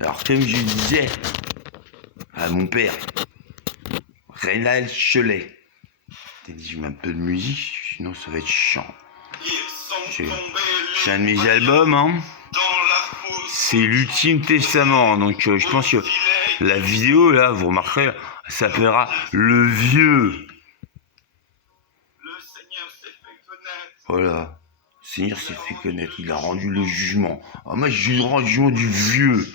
Alors, comme je disais à mon père, Reynald Cholet, t'as dit, je mets un peu de musique, sinon ça va être chiant. C'est un de mes albums, hein. C'est l'Ultime Testament, donc je pense que la vidéo, là, vous remarquerez, s'appellera Le Vieux. Voilà. Le Seigneur s'est fait connaître, il a rendu le jugement. Alors moi, je rends le jugement du vieux.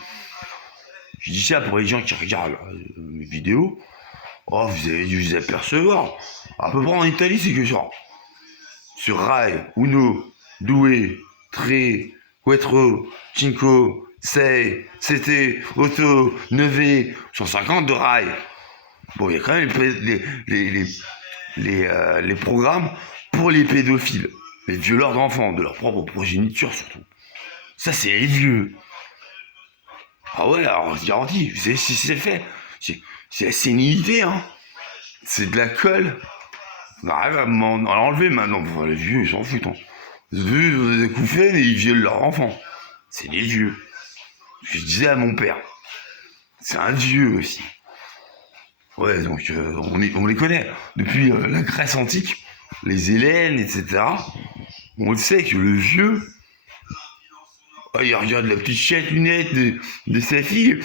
Je dis ça pour les gens qui regardent mes vidéos. Oh, vous avez dû vous apercevoir. À peu près en Italie, c'est que ça. Sur Rai, Uno, Due, Tre, Quattro, Cinco, Sei, Sette, Otto, Neve, 150 de Rai. Bon, il y a quand même les programmes pour les pédophiles, les violeurs d'enfants, de leur propre progéniture surtout. Ça, c'est les vieux. Ah ouais, alors, je garantis, vous savez si c'est fait. C'est la sénilité, hein. C'est de la colle. On arrive à enlever maintenant. Enfin, les vieux, ils s'en foutent, hein. Les vieux, ils ont des acouphènes et ils violent leurs enfants. C'est les vieux. Je disais à mon père, c'est un vieux aussi. Ouais, donc on les connaît. Depuis la Grèce antique, les Hellènes, etc. On le sait que le vieux, il regarde la petite chatte lunette de sa fille,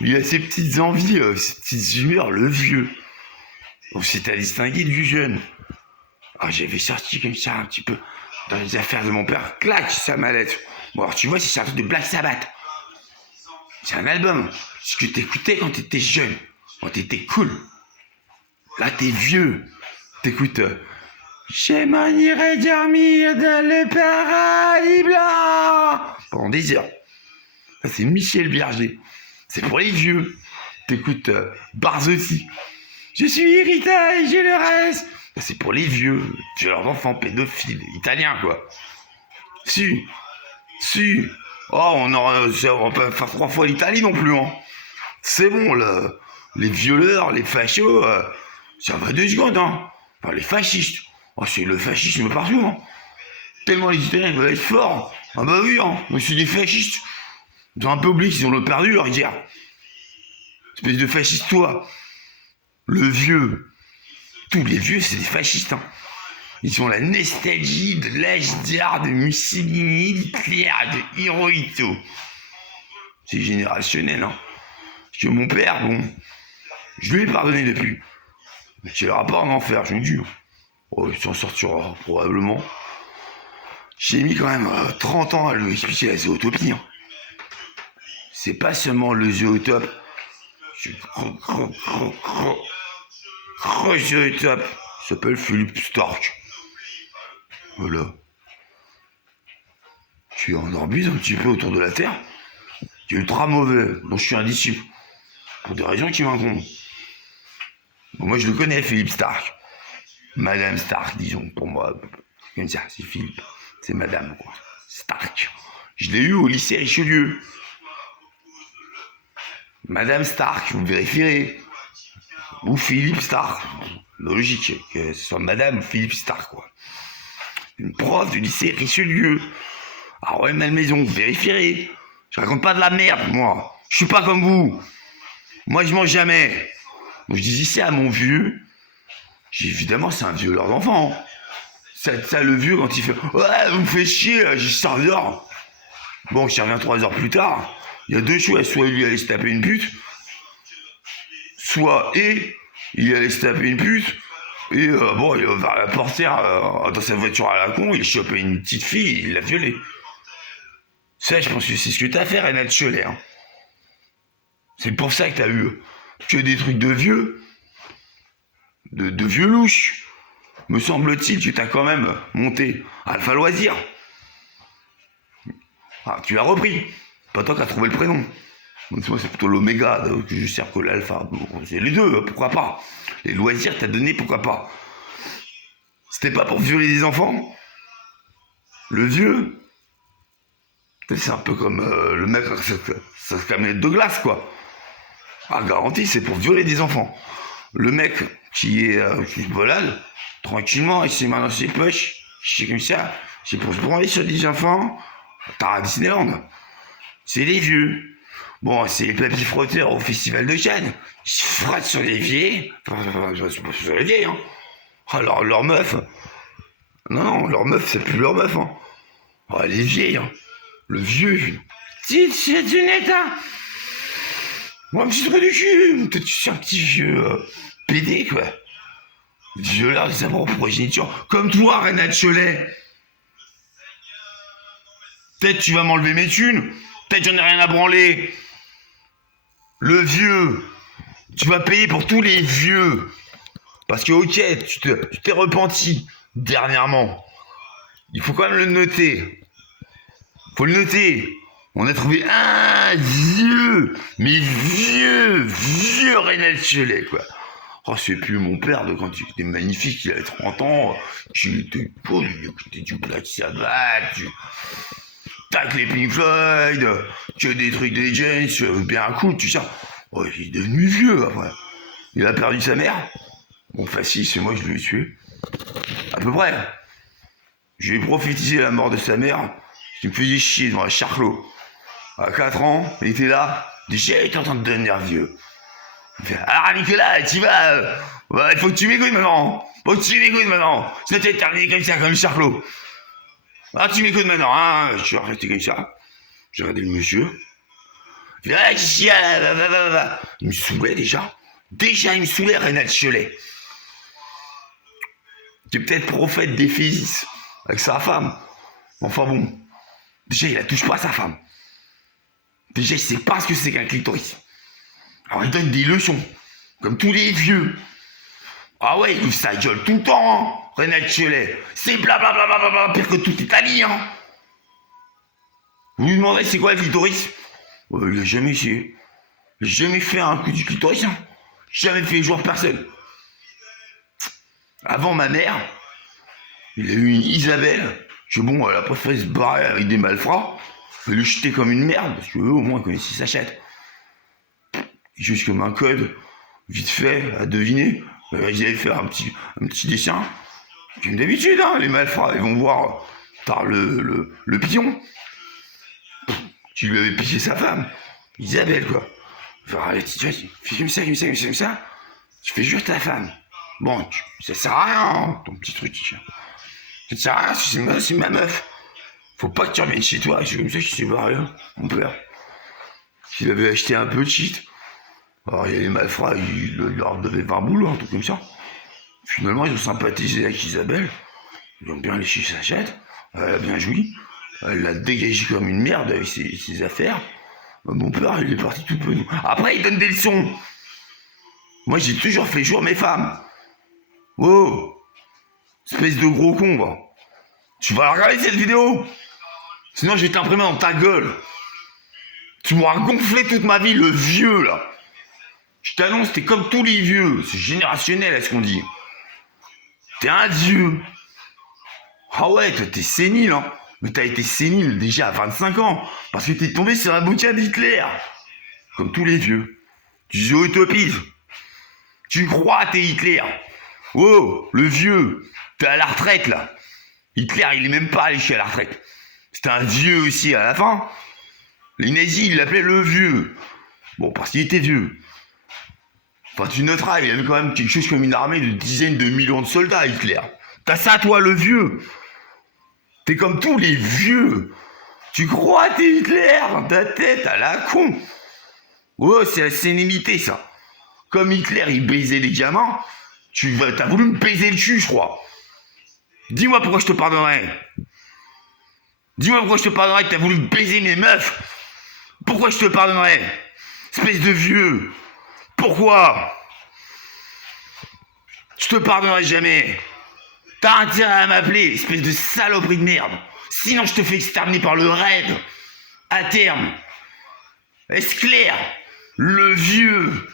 il a ses petites envies, ses petites humeurs, le vieux. Donc c'est à distinguer du jeune. Alors j'avais sorti comme ça un petit peu dans les affaires de mon père, clac, sa mallette. Bon alors tu vois, c'est un truc de Black Sabbath. C'est un album, ce que t'écoutais quand t'étais jeune, quand t'étais cool. Là t'es vieux, t'écoutes je m'en irai dormir dans le paradis blanc pendant des heures. Ça c'est Michel Berger. C'est pour les vieux. T'écoutes Barzotti. Je suis irrité, j'ai le reste. Ça c'est pour les vieux. J'ai leurs enfants pédophiles, italiens quoi. Si. Oh, on va pas faire 3 fois l'Italie non plus, hein. C'est bon, là. Les violeurs, les fachos, ça va 2 secondes, hein. Enfin, les fascistes. Oh, c'est le fascisme partout, hein. Tellement les Italiens ils veulent être forts. Ah bah oui, hein. Mais c'est des fascistes. Ils ont un peu oublié qu'ils ont perdu leur guerre. Espèce de fasciste, toi. Le vieux. Tous les vieux, c'est des fascistes, hein. Ils ont la nostalgie de l'âge d'or de Mussolini, d'Hitler, de Hirohito. C'est générationnel, hein. Parce que mon père, bon, je lui ai pardonné depuis. Mais c'est le rapport en enfer, je me dis. Oh, il s'en sortira probablement. J'ai mis quand même 30 ans à lui expliquer la zootopie. Hein. C'est pas seulement le zootope. Je zootope. Il s'appelle Philippe Stark. Voilà. Tu en orbites un petit peu autour de la Terre. Tu es ultra mauvais, donc je suis un disciple. Pour des raisons qui m'incombent. Bon, moi je le connais, Philippe Stark. Madame Stark, disons, pour moi. Comme ça, c'est Philippe. C'est Madame, quoi. Stark. Je l'ai eu au lycée Richelieu. Madame Stark, vous vérifierez. Ou Philippe Stark. Logique que ce soit Madame Philippe Stark, quoi. Une prof du lycée Richelieu. Ah ouais, Malmaison, vous vérifierez. Je raconte pas de la merde, moi. Je suis pas comme vous. Moi, je mange jamais. Donc, je dis ça à mon vieux. Évidemment, c'est un violeur d'enfant. Ça, le vieux, quand il fait ouais, vous me faites chier, j'ai 5 heures. Bon, je reviens 3 heures plus tard. Il y a 2 choix. Soit lui allait se taper une pute, soit il allait se taper une pute. Et bon, il va à la portière dans sa voiture à la con, il a chopé une petite fille, il l'a violée. Ça, je pense que c'est ce que t'as fait, Reynald Cholet. Hein. C'est pour ça que t'as eu que des trucs de vieux, de vieux louches. Me semble-t-il que t'as quand même monté Alpha Loisir. Ah, tu l'as repris. Pas toi qui as trouvé le prénom. Moi, c'est plutôt l'Oméga que je sers que l'Alpha. Bon, c'est les deux, pourquoi pas. Les loisirs t'as donné, pourquoi pas. C'était pas pour violer des enfants. Le vieux, c'est un peu comme le mec avec sa camionnette de glace, quoi. Ah, garantie, c'est pour violer des enfants. Le mec qui se balade, tranquillement, avec ses mains dans ses poches, c'est comme ça, c'est pour se branler sur des enfants. T'as à Disneyland. C'est les vieux. Bon, c'est les papis frotteurs au festival de Cannes. Ils se frottent sur les vieilles. Enfin, sur les vieilles, hein. Alors, leur meuf. Non, leur meuf, c'est plus leur meuf, hein. Oh, les vieilles, hein. Le vieux. C'est une état. Moi, un petit truc du cul. Toi, tu suis un petit vieux PD, quoi. Violeur de sa propre progéniture. Comme toi, Renat Cholet. Peut-être tu vas m'enlever mes thunes. Peut-être j'en ai rien à branler. Le vieux. Tu vas payer pour tous les vieux. Parce que, ok, tu t'es repenti dernièrement. Il faut quand même le noter. Faut le noter. On a trouvé un vieux, mais vieux Renat Cholet, quoi. Oh, c'est plus mon père de quand il était magnifique, il avait 30 ans. Tu étais beau, il écoutait du Black Sabbath, tac les Pink Floyd, que des trucs des James, bien cool, tu sais. Oh, il est devenu vieux après. Il a perdu sa mère. Bon, facile, c'est moi, je l'ai tué. À peu près. Je lui ai prophétisé la mort de sa mère, qui me faisait chier dans la charclot. À 4 ans, il était là, déjà il était en train de devenir vieux. Il fait, ah Nicolas, tu vas, il faut que tu m'écoutes maintenant. Faut que tu m'écoutes maintenant. Sinon tu vas terminer comme ça, comme le charclot. Ah, tu m'écoutes maintenant, hein. Je suis resté comme ça. J'ai regardé le monsieur. Il fait, ah, va. Il me saoulait déjà. Déjà, il me saoulait, Renat Cholet. Qui est peut-être prophète d'Éphésis avec sa femme. Enfin bon. Déjà, il la touche pas à sa femme. Déjà, il sait pas ce que c'est qu'un clitoris. Alors, il donne des leçons. Comme tous les vieux. Ah ouais, il ouvre sa gueule tout le temps, hein, Renat Cholet. C'est blablabla, pire que toute Italie, hein. Vous lui demandez c'est quoi le clitoris? Il a jamais essayé. Il a jamais fait un coup du clitoris, hein. Jamais fait jouer personne. Avant ma mère, il a eu une Isabelle. Que bon, elle a préféré se barrer avec des malfrats. Elle le jeter comme une merde, parce que eux, au moins, ils connaissaient sa chatte. Juste comme un code, vite fait, à deviner. Ils avaient fait un petit dessin. Comme d'habitude, hein, les malfrats, ils vont voir par le pion. Tu lui avais piqué sa femme, Isabelle, quoi. Enfin, allez, tu fais comme ça. Tu fais juste ta femme. Bon, ça sert à rien, hein, ton petit truc. Ça sert à rien, c'est ma meuf. Faut pas que tu reviennes chez toi, c'est comme ça qu'il s'est barré, hein, mon père. S'il avait acheté un peu de shit, alors il y a les malfrats, il leur devait 20 boules, un truc comme ça. Finalement, ils ont sympathisé avec Isabelle. Ils ont bien léché sa chatte. Elle a bien joui. Elle l'a dégagé comme une merde avec ses affaires. Mon père, il est parti tout penaud. Après, il donne des leçons. Moi, j'ai toujours fait jouer mes femmes. Oh, espèce de gros con, va. Tu vas regarder cette vidéo. Sinon, je vais t'imprimer dans ta gueule. Tu m'auras gonflé toute ma vie, le vieux, là. Je t'annonce, t'es comme tous les vieux. C'est générationnel, est-ce qu'on dit. T'es un vieux. Ah ouais, toi, t'es sénile, hein. Mais t'as été sénile déjà à 25 ans. Parce que t'es tombé sur un bouquin d'Hitler. Comme tous les vieux. Tu zootopise. Tu crois à tes Hitler. Oh, le vieux. T'es à la retraite, là. Hitler, il est même pas allé chez la retraite. C'était un vieux aussi à la fin. Les nazis, ils l'appelaient le vieux. Bon, parce qu'il était vieux. Enfin, tu noteras, il avait quand même quelque chose comme une armée de dizaines de millions de soldats, Hitler. T'as ça, toi, le vieux. T'es comme tous les vieux. Tu crois que t'es Hitler dans ta tête à la con. Oh, c'est la sénilité, ça. Comme Hitler, il baisait les gamins, t'as voulu me baiser le cul, je crois. Dis-moi pourquoi je te pardonnerais. Dis-moi pourquoi je te pardonnerais que t'as voulu baiser mes meufs. Pourquoi je te pardonnerais? Espèce de vieux. Pourquoi? Je te pardonnerai jamais. T'as intérêt à m'appeler, espèce de saloperie de merde. Sinon, je te fais exterminer par le raid. À terme. Est-ce clair? Le vieux.